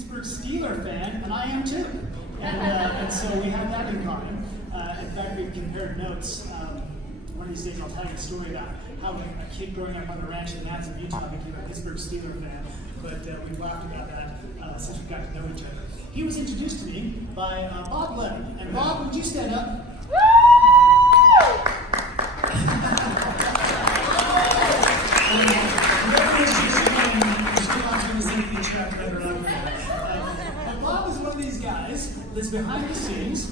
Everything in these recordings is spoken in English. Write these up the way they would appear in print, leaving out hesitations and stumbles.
Pittsburgh Steelers fan, and I am too. And so we have that in common. In fact, we've compared notes. One of these days I'll tell you a story about how a kid growing up on the ranch in Matson, Utah became a Pittsburgh Steelers fan. But we've laughed about that since we got to know each other. He was introduced to me by Bob Levy. And Bob, would you stand up? Bob is one of these guys that's behind the scenes.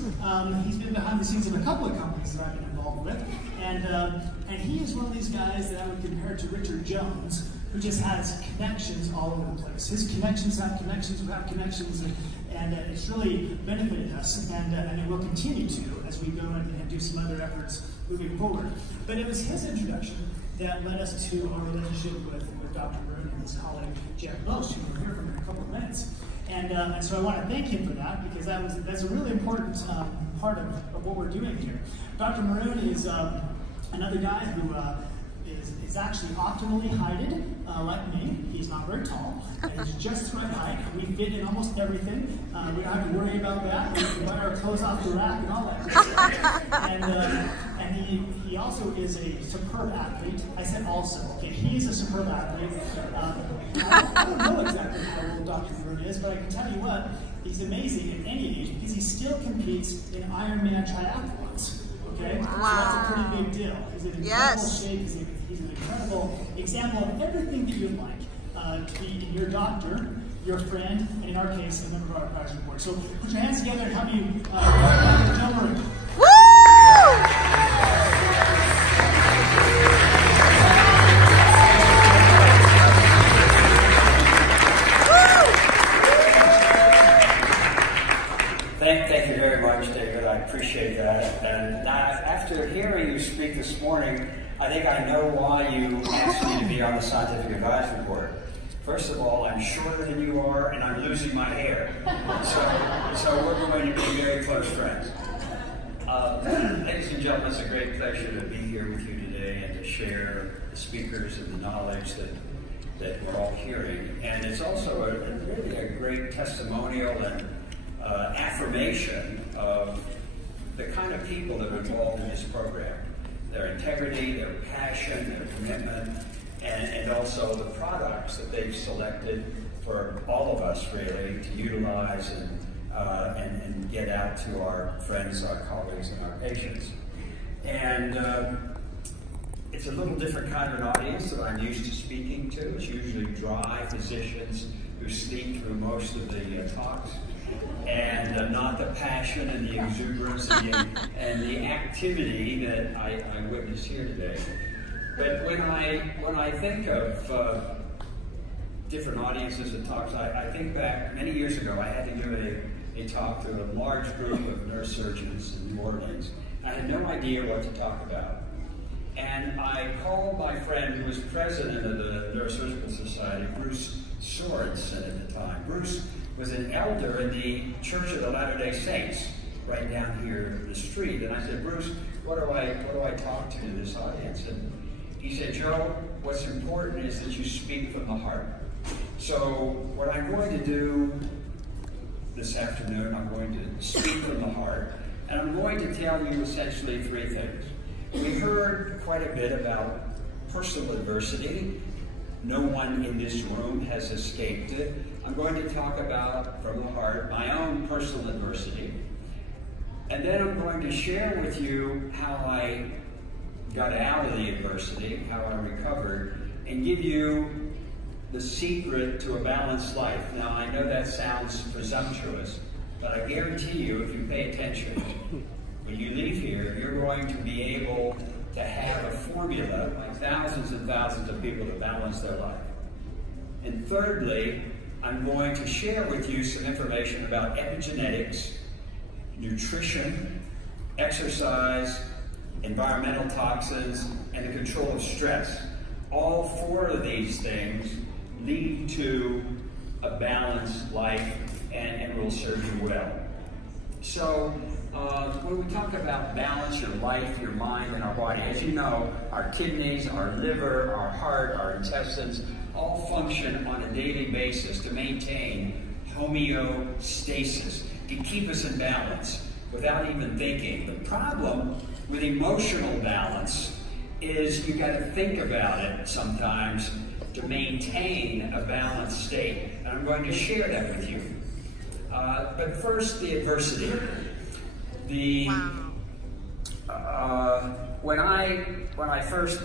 He's been behind the scenes of a couple of companies that I've been involved with. And he is one of these guys that I would compare to Richard Jones, who just has connections all over the place. His connections have connections who have connections, and it's really benefited us, and it will continue to as we go and do some other efforts moving forward. But it was his introduction that led us to our relationship with Dr. Maroon and his colleague, Jeff Welsh, who we'll hear from in a couple of minutes. And so I want to thank him for that, because that's a really important part of what we're doing here. Dr. Maroon is another guy who is actually optimally heighted, like me. He's not very tall, and he's just the right height. We fit in almost everything. We don't have to worry about that. We can buy our clothes off the rack and all that good stuff. And he also is a superb athlete. I said also. Okay, he is a superb athlete. I don't know exactly how old Dr. Maroon is, but I can tell you what, he's amazing at any age, because he still competes in Ironman triathlons. Okay? Wow. So that's a pretty big deal. He's in incredible shape. He's an incredible example of everything that you'd like to be your doctor, your friend, and in our case, a member of our advisory board. So put your hands together and help me welcome Dr. Maroon. Woo! Thank you very much, David. I appreciate that. And after hearing you speak this morning, I think I know why you asked me to be on the scientific advisory board. First of all, I'm shorter than you are, and I'm losing my hair. So we're going to be very close friends. Ladies and gentlemen, it's a great pleasure to be here with you today and to share the speakers and the knowledge that we're all hearing. And it's also really a great testimonial and affirmation of the kind of people that are involved in this program. Their integrity, their passion, their commitment, and also the products that they've selected for all of us really to utilize and get out to our friends, our colleagues, and our patients. And it's a little different kind of an audience that I'm used to speaking to. It's usually dry physicians who sleep through most of the talks, and not the passion and the exuberance and the activity that I witnessed here today. But when I think of different audiences and talks, I think back many years ago. I had to do a talk to a large group of neurosurgeons in New Orleans. I had no idea what to talk about. And I called my friend who was president of the Neurosurgical Society, Bruce Sorensen at the time. Bruce was an elder in the Church of the Latter-day Saints, right down here the street. And I said, Bruce, what do I talk to this audience? And he said, Joe, what's important is that you speak from the heart. So what I'm going to do this afternoon, I'm going to speak from the heart, and I'm going to tell you essentially three things. We heard quite a bit about personal adversity. No one in this room has escaped it. I'm going to talk about, from the heart, my own personal adversity. And then I'm going to share with you how I got out of the adversity, how I recovered, and give you the secret to a balanced life. Now, I know that sounds presumptuous, but I guarantee you, if you pay attention, when you leave here, you're going to be able to have a formula, like thousands and thousands of people, to balance their life. And thirdly, I'm going to share with you some information about epigenetics, nutrition, exercise, environmental toxins, and the control of stress. All four of these things lead to a balanced life and will serve you well. So when we talk about balance, your life, your mind, and our body, as you know, our kidneys, our liver, our heart, our intestines, all function on a daily basis to maintain homeostasis. It can keep us in balance without even thinking. The problem with emotional balance is you got to think about it sometimes to maintain a balanced state. And I'm going to share that with you. But first, the adversity. When I first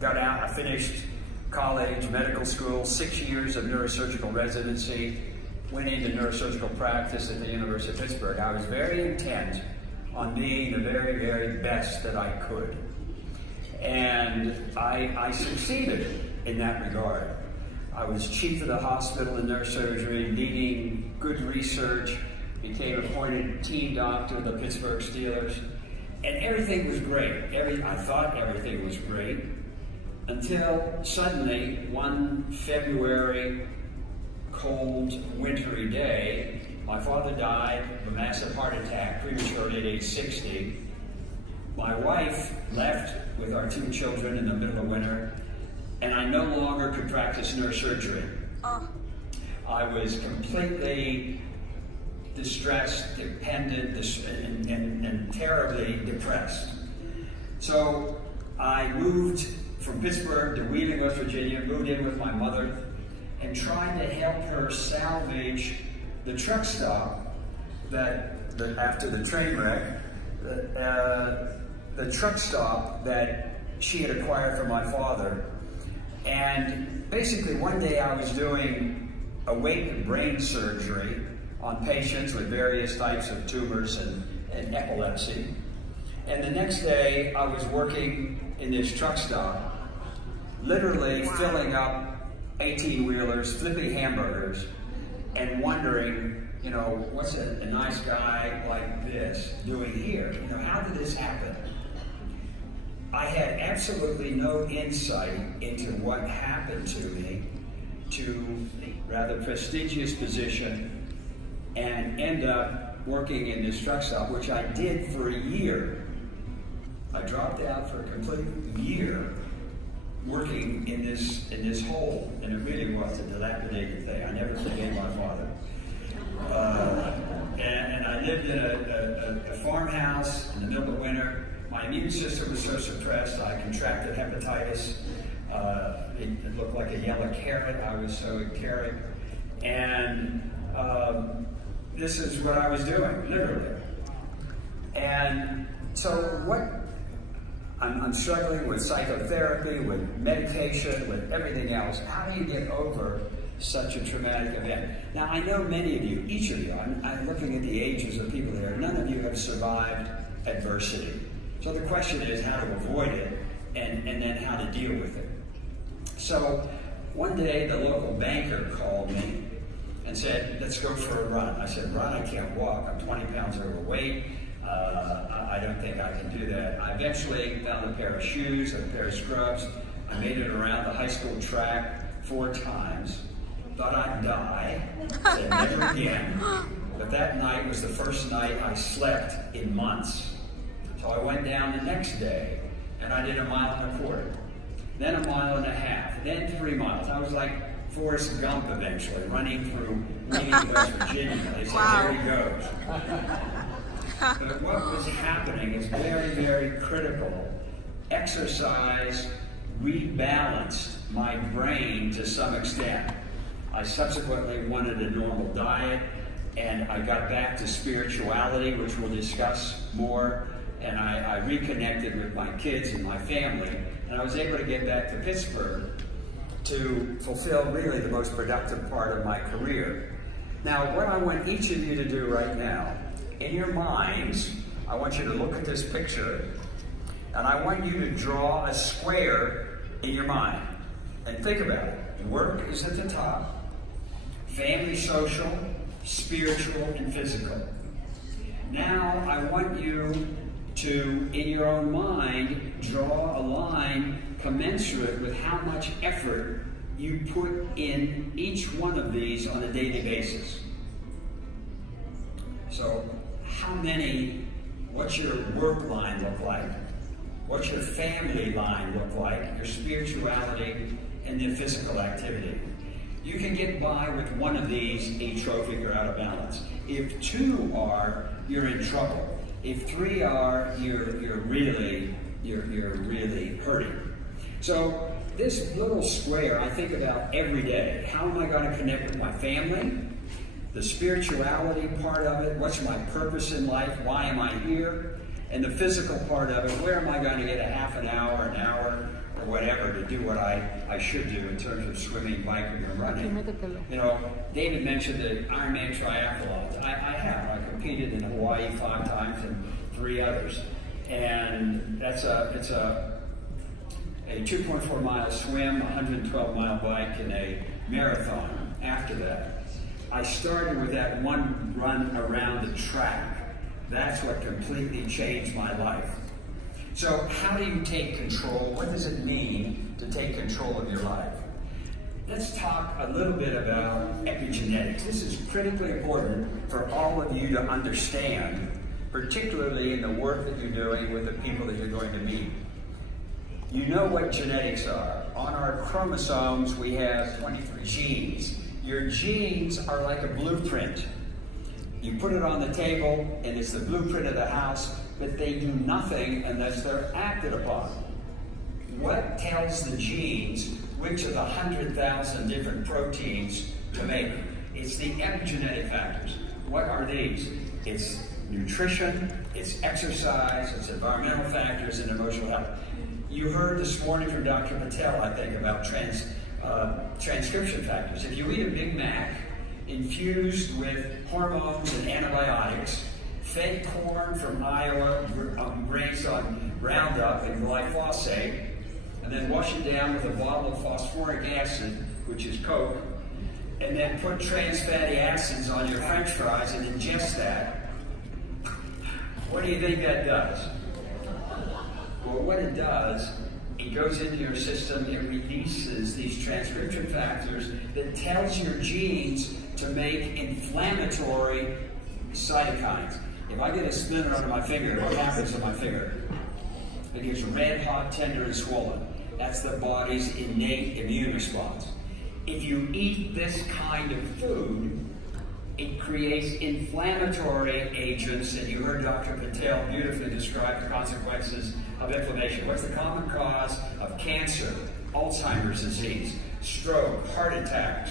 got out, I finished college, medical school, 6 years of neurosurgical residency, went into neurosurgical practice at the University of Pittsburgh. I was very intent on being the very, very best that I could. And I succeeded in that regard. I was chief of the hospital in neurosurgery, leading good research, became appointed team doctor of the Pittsburgh Steelers, and everything was great. I thought everything was great, until suddenly, one February cold, wintry day, my father died of a massive heart attack prematurely at age 60. My wife left with our 2 children in the middle of winter, and I no longer could practice neurosurgery. I was completely distressed, dependent, and terribly depressed. So I moved from Pittsburgh to Wheeling, West Virginia, moved in with my mother, and tried to help her salvage the truck stop after the train wreck, the truck stop that she had acquired from my father. And basically one day I was doing awake brain surgery on patients with various types of tumors and epilepsy. And the next day I was working in this truck stop, literally filling up 18-wheelers, flipping hamburgers, and wondering, you know, what's a nice guy like this doing here? You know, how did this happen? I had absolutely no insight into what happened to me to a rather prestigious position and end up working in this truck stop, which I did for a year. I dropped out for a complete year working in this hole, and it really was a dilapidated thing. I never forgave my father. And I lived in a farmhouse in the middle of winter. My immune system was so suppressed, I contracted hepatitis. It looked like a yellow carrot. I was so enteric. And this is what I was doing, literally. And so I'm struggling with psychotherapy, with medication, with everything else. How do you get over such a traumatic event? Now, I know many of you, each of you, I'm looking at the ages of people there, none of you have survived adversity. So the question is how to avoid it and then how to deal with it. So one day the local banker called me and said, let's go for a run. I said, run? I can't walk. I'm 20 pounds overweight. I don't think I can do that. I eventually found a pair of shoes, a pair of scrubs. I made it around the high school track 4 times. Thought I'd die. Said never again. But that night was the first night I slept in months. So I went down the next day, and I did 1.25 miles, then 1.5 miles, then 3 miles. I was like Forrest Gump eventually, running through Wheeling, West Virginia. They said, there he goes. But what was happening is very, very critical. Exercise rebalanced my brain to some extent. I subsequently wanted a normal diet, and I got back to spirituality, which we'll discuss more. And I reconnected with my kids and my family, and I was able to get back to Pittsburgh to fulfill really the most productive part of my career. Now, what I want each of you to do right now, in your minds, I want you to look at this picture, and I want you to draw a square in your mind. And think about it. Work is at the top, family, social, spiritual, and physical. Now, I want you to, in your own mind, draw a line commensurate with how much effort you put in each one of these on a daily basis. So, what's your work line look like? What's your family line look like? Your spirituality and your physical activity. You can get by with one of these atrophic or out of balance. If 2 are, you're in trouble. If 3 are, you're really hurting. So this little square I think about every day. How am I going to connect with my family? The spirituality part of it, what's my purpose in life? Why am I here? And the physical part of it, where am I going to get a half an hour, or whatever to do what I should do in terms of swimming, biking, or running. You know, David mentioned the Ironman triathlons. I have. I competed in Hawaii 5 times and 3 others. And it's a 2.4 mile swim, 112 mile bike, and a marathon after that. I started with that one run around the track. That's what completely changed my life. So how do you take control? What does it mean to take control of your life? Let's talk a little bit about epigenetics. This is critically important for all of you to understand, particularly in the work that you're doing with the people that you're going to meet. You know what genetics are. On our chromosomes, we have 23 genes. Your genes are like a blueprint. You put it on the table, and it's the blueprint of the house, but they do nothing unless they're acted upon. What tells the genes which of the 100,000 different proteins to make? It's the epigenetic factors. What are these? It's nutrition, it's exercise, it's environmental factors, and emotional health. You heard this morning from Dr. Patel, I think, about transcription factors. If you eat a Big Mac infused with hormones and antibiotics, fed corn from Iowa, raised on Roundup and glyphosate, and then wash it down with a bottle of phosphoric acid, which is Coke, and then put trans fatty acids on your French fries and ingest that, what do you think that does? Well, what it does, it goes into your system, it releases these transcription factors that tells your genes to make inflammatory cytokines. If I get a splinter under my finger, what happens to my finger? It gets red, hot, tender, and swollen. That's the body's innate immune response. If you eat this kind of food, it creates inflammatory agents, and you heard Dr. Patel beautifully describe the consequences of inflammation. What's the common cause of cancer, Alzheimer's disease, stroke, heart attacks?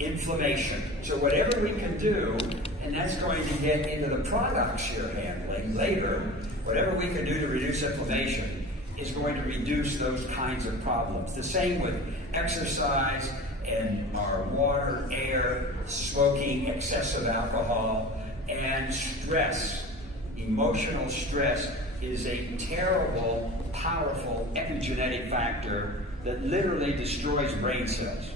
Inflammation. So whatever we can do, and that's going to get into the products you're handling later, whatever we can do to reduce inflammation is going to reduce those kinds of problems. The same with exercise and our water, air, smoking, excessive alcohol, and stress. Emotional stress is a terrible, powerful epigenetic factor that literally destroys brain cells.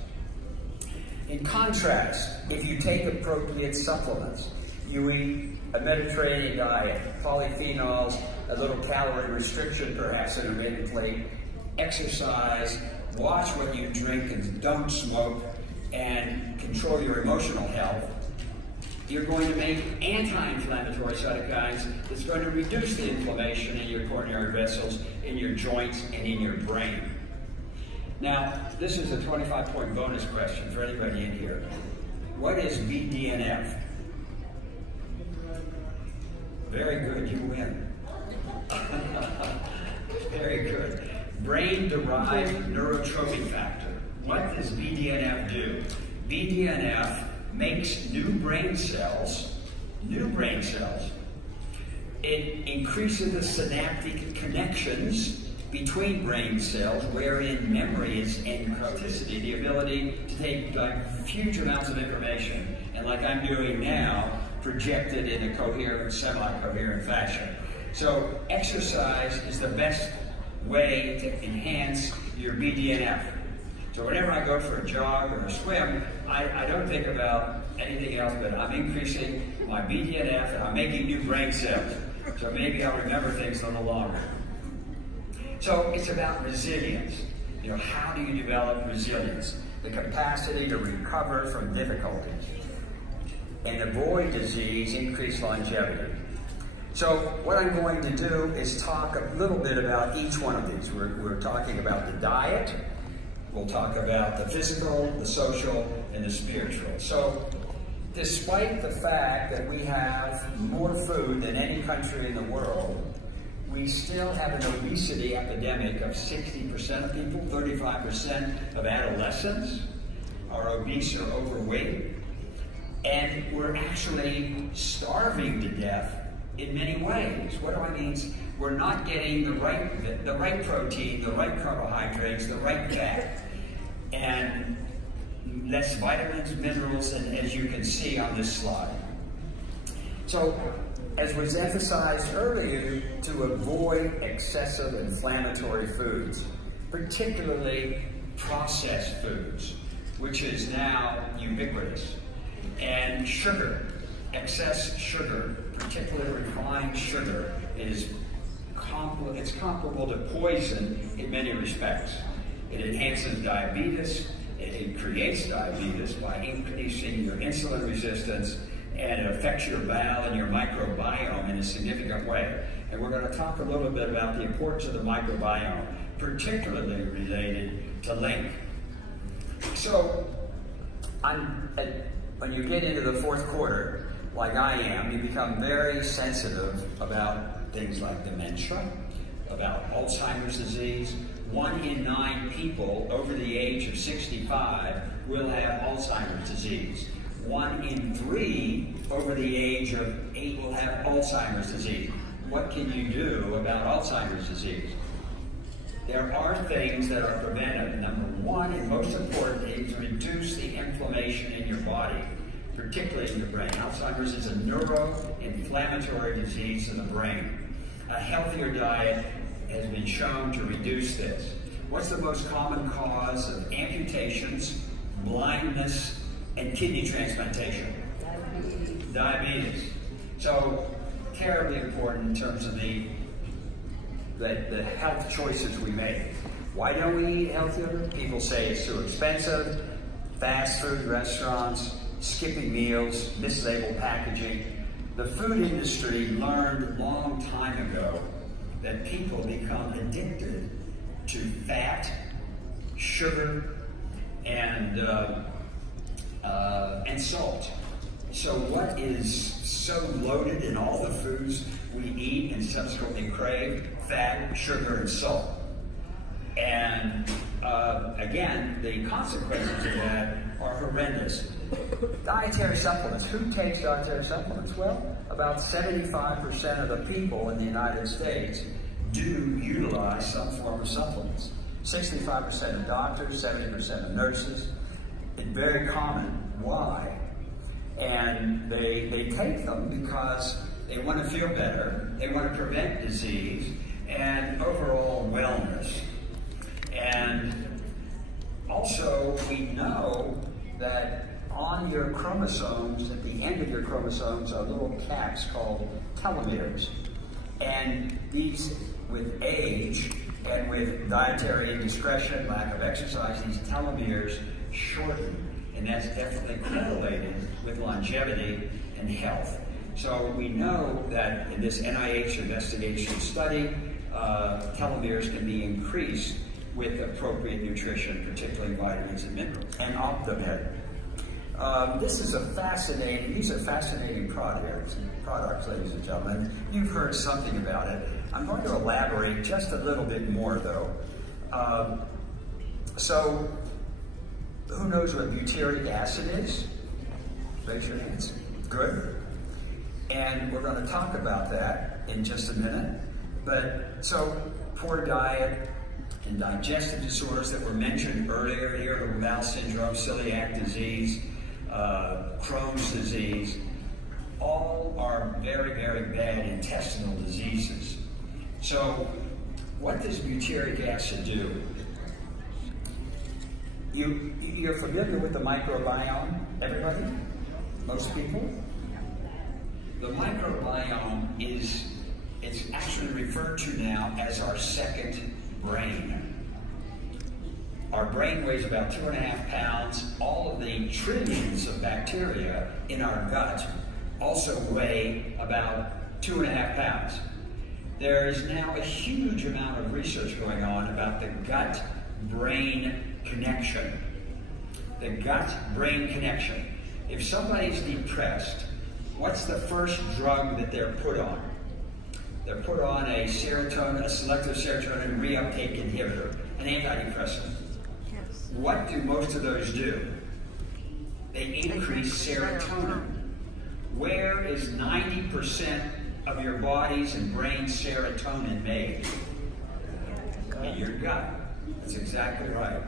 In contrast, if you take appropriate supplements, you eat a Mediterranean diet, polyphenols, a little calorie restriction perhaps intermittently, exercise, watch what you drink and don't smoke, and control your emotional health, you're going to make anti-inflammatory cytokines that's going to reduce the inflammation in your coronary vessels, in your joints, and in your brain. Now, this is a 25-point bonus question for anybody in here. What is BDNF? Very good, you win. Very good. Brain-derived neurotrophic factor. What does BDNF do? BDNF makes new brain cells. It increases the synaptic connections between brain cells, wherein memory is encodicity, the ability to take huge amounts of information, and like I'm doing now, project it in a coherent, semi-coherent fashion. So exercise is the best way to enhance your BDNF. So whenever I go for a jog or a swim, I don't think about anything else, but I'm increasing my BDNF and I'm making new brain cells. So maybe I'll remember things a little longer. So it's about resilience. You know, how do you develop resilience? The capacity to recover from difficulties and avoid disease, increase longevity. So what I'm going to do is talk a little bit about each one of these. We're talking about the diet, We'll talk about the physical, the social, and the spiritual. So, despite the fact that we have more food than any country in the world, we still have an obesity epidemic of 60% of people, 35% of adolescents are obese or overweight, and we're actually starving to death in many ways. What do I mean? We're not getting the right protein, the right carbohydrates, the right fat, and less vitamins, minerals, and as you can see on this slide. So, as was emphasized earlier, to avoid excessive inflammatory foods, particularly processed foods, which is now ubiquitous, and sugar, excess sugar, particularly refined sugar, is comparable to poison in many respects. It enhances diabetes, it creates diabetes by increasing your insulin resistance, and it affects your bowel and your microbiome in a significant way. And we're going to talk a little bit about the importance of the microbiome, particularly related to LinQ. So, when you get into the fourth quarter, like I am, you become very sensitive about things like dementia, about Alzheimer's disease. 1 in 9 people over the age of 65 will have Alzheimer's disease. 1 in 3 over the age of 8 will have Alzheimer's disease. What can you do about Alzheimer's disease? There are things that are preventive. Number one, and most importantly, is reduce the inflammation in your body, particularly in the brain. Alzheimer's is a neuroinflammatory disease in the brain. A healthier diet has been shown to reduce this. What's the most common cause of amputations, blindness, and kidney transplantation? Diabetes. So, terribly important in terms of the health choices we make. Why don't we eat healthier? People say it's too expensive, fast food restaurants, skipping meals, mislabeled packaging. The food industry learned a long time ago that people become addicted to fat, sugar, and salt. So what is so loaded in all the foods we eat and subsequently crave? Fat, sugar, and salt. And again, the consequences of that are horrendous. Dietary supplements. Who takes dietary supplements? Well, about 75% of the people in the United States do utilize some form of supplements. 65% of doctors, 70% of nurses. It's very common. Why? And they take them because they want to feel better, they want to prevent disease, and overall wellness. And also, we know that on your chromosomes, at the end of your chromosomes, are little caps called telomeres. And these, with age and with dietary indiscretion, lack of exercise, these telomeres shorten. And that's definitely correlated with longevity and health. So we know that in this NIH investigation study, telomeres can be increased with appropriate nutrition, particularly vitamins and minerals. And Optimend. These are fascinating products, ladies and gentlemen. You've heard something about it. I'm going to elaborate just a little bit more, though. So, who knows what butyric acid is? Raise your hands. Good. And we're going to talk about that in just a minute. But, so, poor diet and digestive disorders that were mentioned earlier, irritable bowel syndrome, celiac disease, Crohn's disease, all are very, very bad intestinal diseases. So, what does butyric acid do? You're familiar with the microbiome, everybody? Most people? The microbiome it's actually referred to now as our second brain. Our brain weighs about 2.5 pounds. All of the trillions of bacteria in our gut also weigh about 2.5 pounds. There is now a huge amount of research going on about the gut-brain connection. The gut-brain connection. If somebody's depressed, what's the first drug that they're put on? They're put on a serotonin, a selective serotonin reuptake inhibitor, an antidepressant. Yes. What do most of those do? They increase serotonin. Where is 90% of your body's and brain's serotonin made? In your gut. That's exactly right.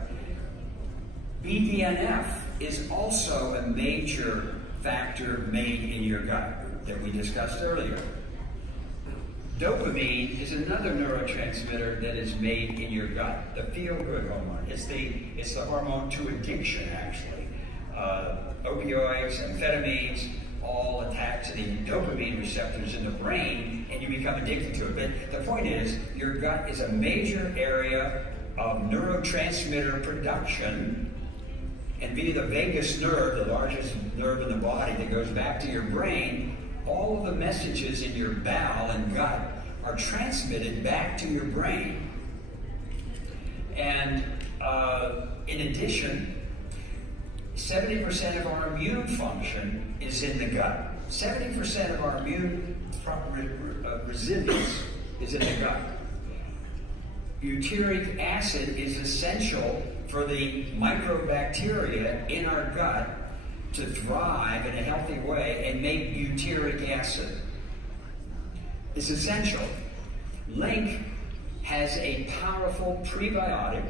BDNF is also a major factor made in your gut that we discussed earlier. Dopamine is another neurotransmitter that is made in your gut, the feel-good hormone. It's the hormone to addiction, actually. Opioids, amphetamines, all attack to the dopamine receptors in the brain, and you become addicted to it. But the point is, your gut is a major area of neurotransmitter production, and via the vagus nerve, the largest nerve in the body that goes back to your brain, all of the messages in your bowel and gut are transmitted back to your brain. And in addition, 70% of our immune function is in the gut. 70% of our immune resilience is in the gut. Butyric acid is essential for the microbacteria in our gut to thrive in a healthy way and make butyric acid. It's essential. LinQ has a powerful prebiotic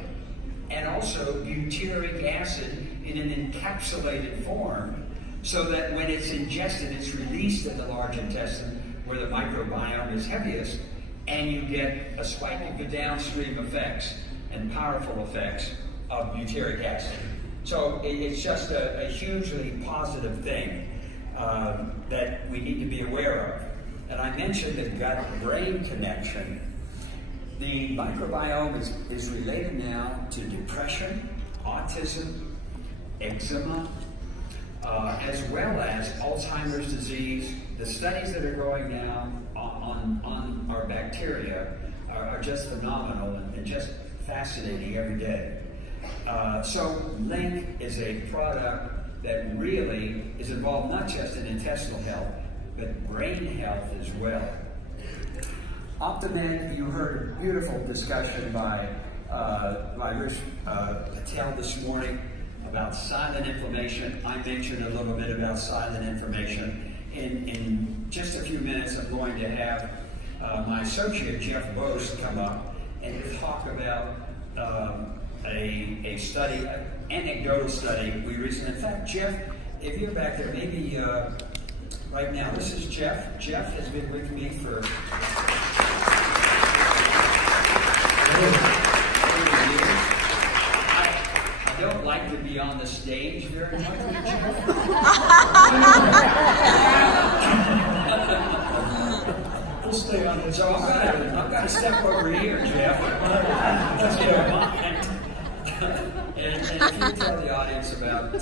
and also butyric acid in an encapsulated form, so that when it's ingested, it's released in the large intestine where the microbiome is heaviest, and you get a spike of the downstream effects and powerful effects of butyric acid. So it's just a hugely positive thing that we need to be aware of. And I mentioned the gut-brain connection. The microbiome is related now to depression, autism, eczema, as well as Alzheimer's disease. The studies that are going now on our bacteria are just phenomenal and just fascinating every day. So LinQ is a product that really is involved not just in intestinal health, but brain health as well. Optimend, you heard a beautiful discussion by Rich Patel this morning about silent inflammation. I mentioned a little bit about silent inflammation. In just a few minutes, I'm going to have my associate, Jeff Bose, come up and talk about a study, an anecdotal study we recently. In fact, Jeff, if you're back there, maybe right now, this is Jeff. Jeff has been with me for I don't like to be on the stage very much with Jeff. We'll stay on this. So I've got to step over here, Jeff. If you don't mind. And if you tell the audience about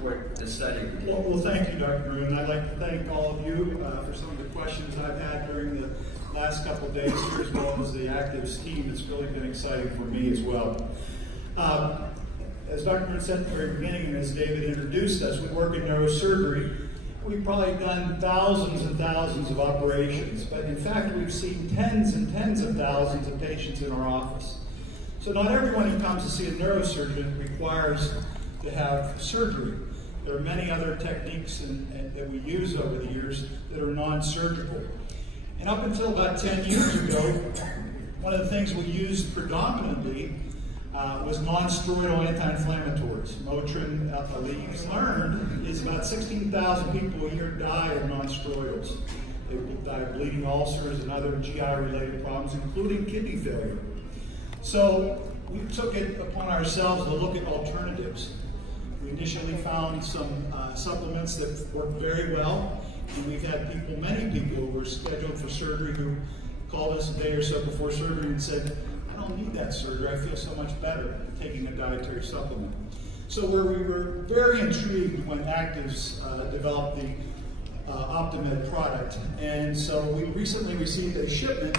what the study we did. Well, thank you, Dr. Maroon. I'd like to thank all of you for some of the questions I've had during the last couple of days here, as well as the Activz team. It's really been exciting for me as well. As Dr. Maroon said at the very beginning, and as David introduced us, we work in neurosurgery. We've probably done thousands and thousands of operations, but in fact, we've seen tens and tens of thousands of patients in our office. So not everyone who comes to see a neurosurgeon requires to have surgery. There are many other techniques that we use over the years that are non-surgical. And up until about 10 years ago, one of the things we used predominantly was non-steroidal anti-inflammatories. Motrin, Activz. Learned is about 16,000 people a year die of non-steroidals. They die of bleeding ulcers and other GI-related problems, including kidney failure. So we took it upon ourselves to look at alternatives. We initially found some supplements that work very well, and we've had people, many people who were scheduled for surgery who called us a day or so before surgery and said, I don't need that surgery, I feel so much better taking a dietary supplement. So where we were very intrigued when Activz developed the Optimend product, and so we recently received a shipment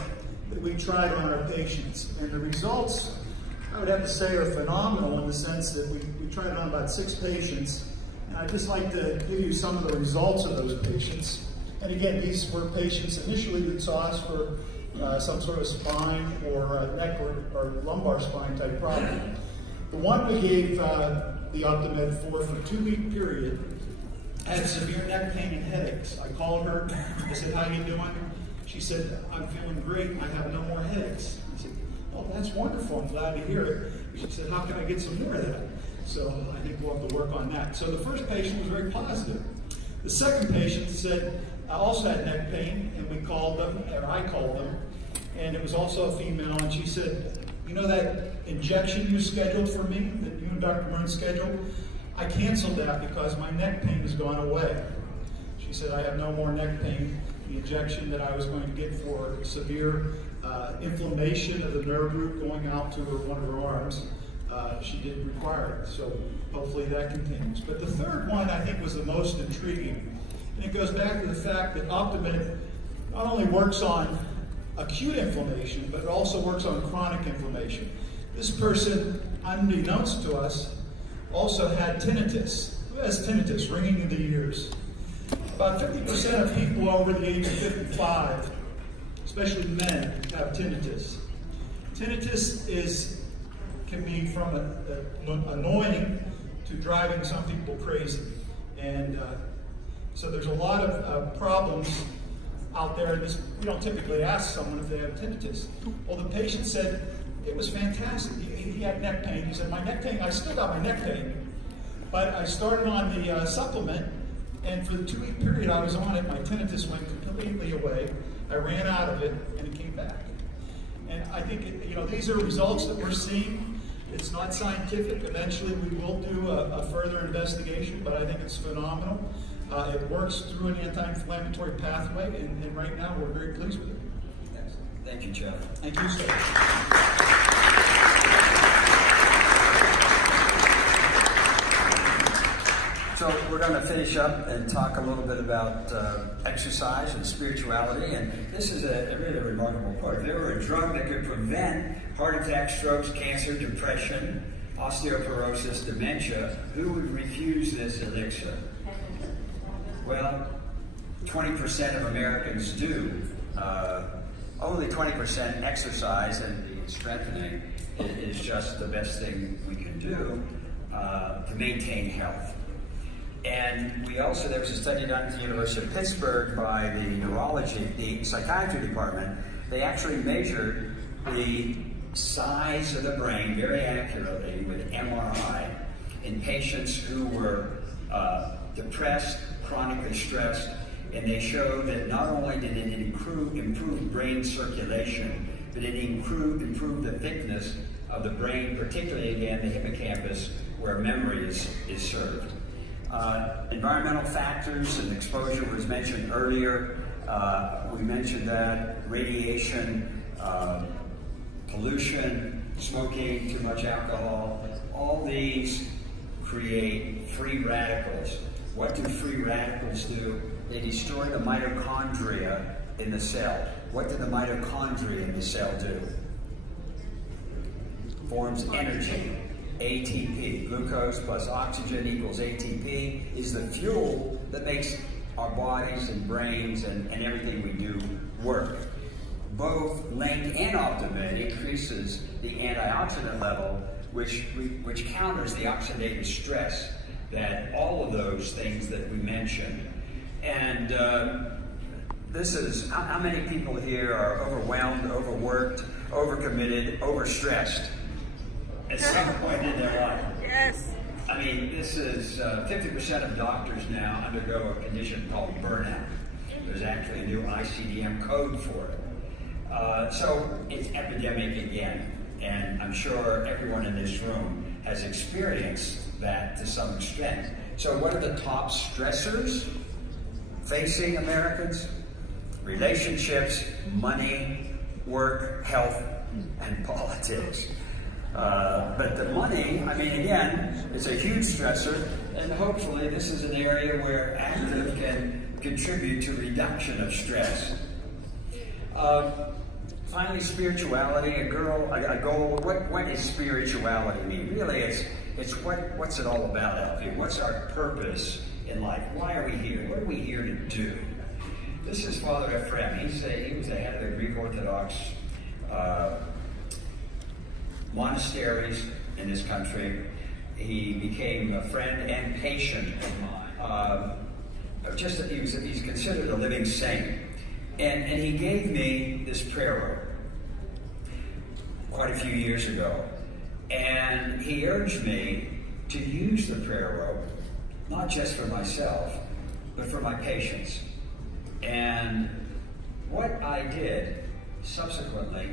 that we tried on our patients, and the results I would have to say are phenomenal in the sense that we tried it on about 6 patients. And I'd just like to give you some of the results of those patients. And again, these were patients initially that saw us for some sort of spine or neck or lumbar spine type problem. The one we gave the Optimend for a 2-week period had severe neck pain and headaches. I called her, I said, how you doing? She said, I'm feeling great, I have no more headaches. I said, oh, that's wonderful, I'm glad to hear it. She said, how can I get some more of that? So I think we'll have to work on that. So the first patient was very positive. The second patient said, I also had neck pain, and we called them, or I called them, and it was also a female, and she said, you know that injection you scheduled for me, that you and Dr. Maroon scheduled? I canceled that because my neck pain has gone away. She said, I have no more neck pain. The injection that I was going to get for severe inflammation of the nerve root going out to one of her arms, she didn't require it. So hopefully that continues. But the third one I think was the most intriguing. And it goes back to the fact that Optimend not only works on acute inflammation, but it also works on chronic inflammation. This person, unbeknownst to us, also had tinnitus. Who has tinnitus? Ringing in the ears. About 50% of people over the age of 55, especially men, have tinnitus. Tinnitus can be from annoying to driving some people crazy. And so there's a lot of problems out there. We don't typically ask someone if they have tinnitus. Well, the patient said it was fantastic. He had neck pain. He said, my neck pain, I still got my neck pain, but I started on the supplement, and for the 2-week period I was on it, my tinnitus went completely away. I ran out of it, and it came back. And I think, these are results that we're seeing. It's not scientific. Eventually we will do a further investigation, but I think it's phenomenal. It works through an anti-inflammatory pathway, and right now we're very pleased with it. Yes. Thank you, Jeff. Thank you, sir. So we're going to finish up and talk a little bit about exercise and spirituality, and this is a really remarkable quote. If there were a drug that could prevent heart attacks, strokes, cancer, depression, osteoporosis, dementia, who would refuse this elixir? Well, 20% of Americans do. Only 20% exercise, and the strengthening is just the best thing we can do to maintain health. And we also, there was a study done at the University of Pittsburgh by the psychiatry department. They actually measured the size of the brain very accurately with MRI in patients who were depressed, chronically stressed, and they showed that not only did it improve brain circulation, but it improved the thickness of the brain, particularly again the hippocampus, where memory is served. Environmental factors and exposure was mentioned earlier. We mentioned that radiation, pollution, smoking, too much alcohol, all these create free radicals. What do free radicals do? They destroy the mitochondria in the cell. What do the mitochondria in the cell do? Forms energy. ATP, glucose plus oxygen equals ATP, is the fuel that makes our bodies and brains and everything we do work. Both LinQ and Optimend increases the antioxidant level, which counters the oxidative stress that all of those things that we mentioned. And this is, how many people here are overwhelmed, overworked, overcommitted, overstressed at some point in their life? Yes. I mean, this is 50% of doctors now undergo a condition called burnout. There's actually a new ICD-10 code for it. So it's epidemic again, and I'm sure everyone in this room has experienced that to some extent. So what are the top stressors facing Americans? Relationships, money, work, health, and politics. But the money, I mean, again, it's a huge stressor, and hopefully this is an area where Activz can contribute to reduction of stress. Finally, spirituality, a goal. What does spirituality mean? Really, it's what's it all about, LP? What's our purpose in life? Why are we here? What are we here to do? This is Father Ephraim. He was the head of the Greek Orthodox monasteries in this country. He became a friend and patient of mine. He's considered a living saint. And he gave me this prayer rope quite a few years ago. And he urged me to use the prayer rope, not just for myself, but for my patients. And what I did subsequently,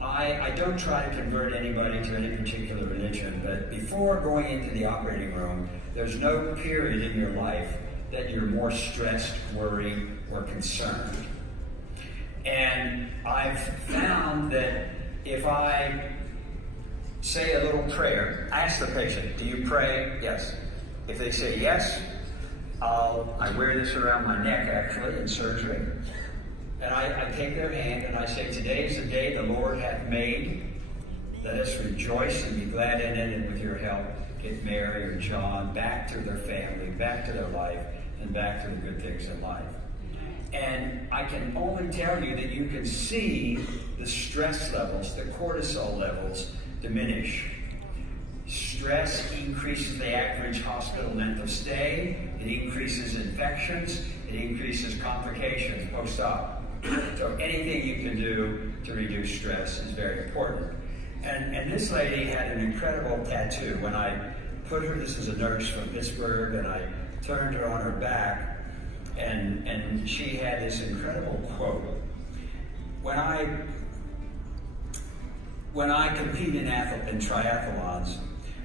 I don't try to convert anybody to any particular religion, but before going into the operating room, there's no period in your life that you're more stressed, worried, or concerned. And I've found that if I say a little prayer, ask the patient, do you pray? Yes. If they say yes, I wear this around my neck actually in surgery. And I take their hand and I say, today is the day the Lord hath made. Let us rejoice and be glad in it, and with your help, get Mary or John back to their family, back to their life, and back to the good things in life. And I can only tell you that you can see the stress levels, the cortisol levels diminish. Stress increases the average hospital length of stay. It increases infections. It increases complications post-op. So anything you can do to reduce stress is very important. And this lady had an incredible tattoo. When I put her, this is a nurse from Pittsburgh, and I turned her on her back, and she had this incredible quote. When I compete in triathlons,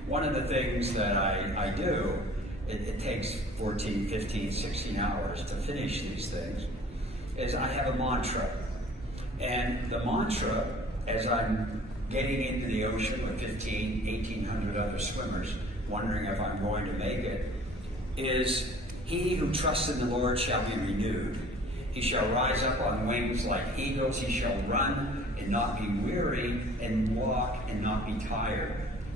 one of the things that I do, it takes 14, 15, 16 hours to finish these things, is I have a mantra. And the mantra, as I'm getting into the ocean with 1,800 other swimmers, wondering if I'm going to make it, is, he who trusts in the Lord shall be renewed. He shall rise up on wings like eagles. He shall run and not be weary, and walk and not be tired.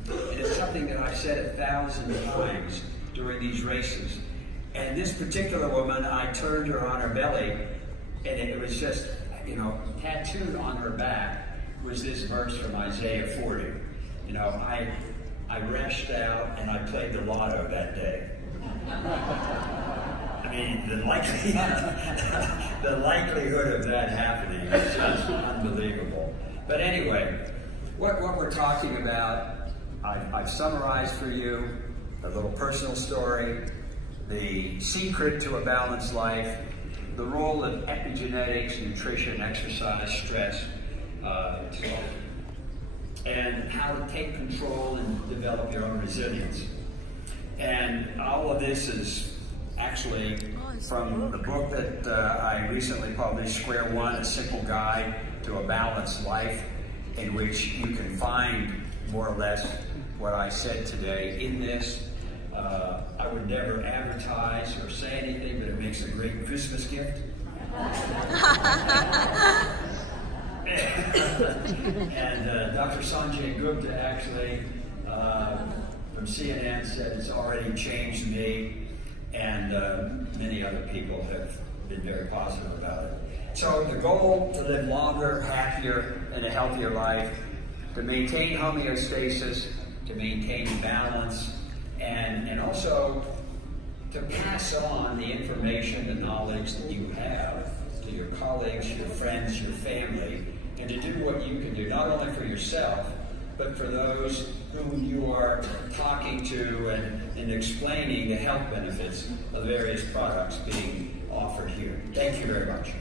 And it's something that I've said 1,000 times during these races. And this particular woman, I turned her on her belly, and it was just, tattooed on her back was this verse from Isaiah 40. I rushed out and I played the lotto that day. I mean, the likelihood of that happening is just unbelievable. But anyway, what we're talking about, I've summarized for you a little personal story, the secret to a balanced life, the role of epigenetics, nutrition, exercise, stress, and how to take control and develop your own resilience. And all of this is actually from the book that I recently published, Square One, A Simple Guide to a Balanced Life, in which you can find more or less what I said today in this. I would never advertise or say anything, but it makes a great Christmas gift. And Dr. Sanjay Gupta actually from CNN said it's already changed me, and many other people have been very positive about it. So the goal to live longer, happier, and a healthier life, to maintain homeostasis, to maintain balance, and also to pass on the information, the knowledge that you have to your colleagues, your friends, your family, and to do what you can do, not only for yourself, but for those whom you are talking to and explaining the health benefits of various products being offered here. Thank you very much.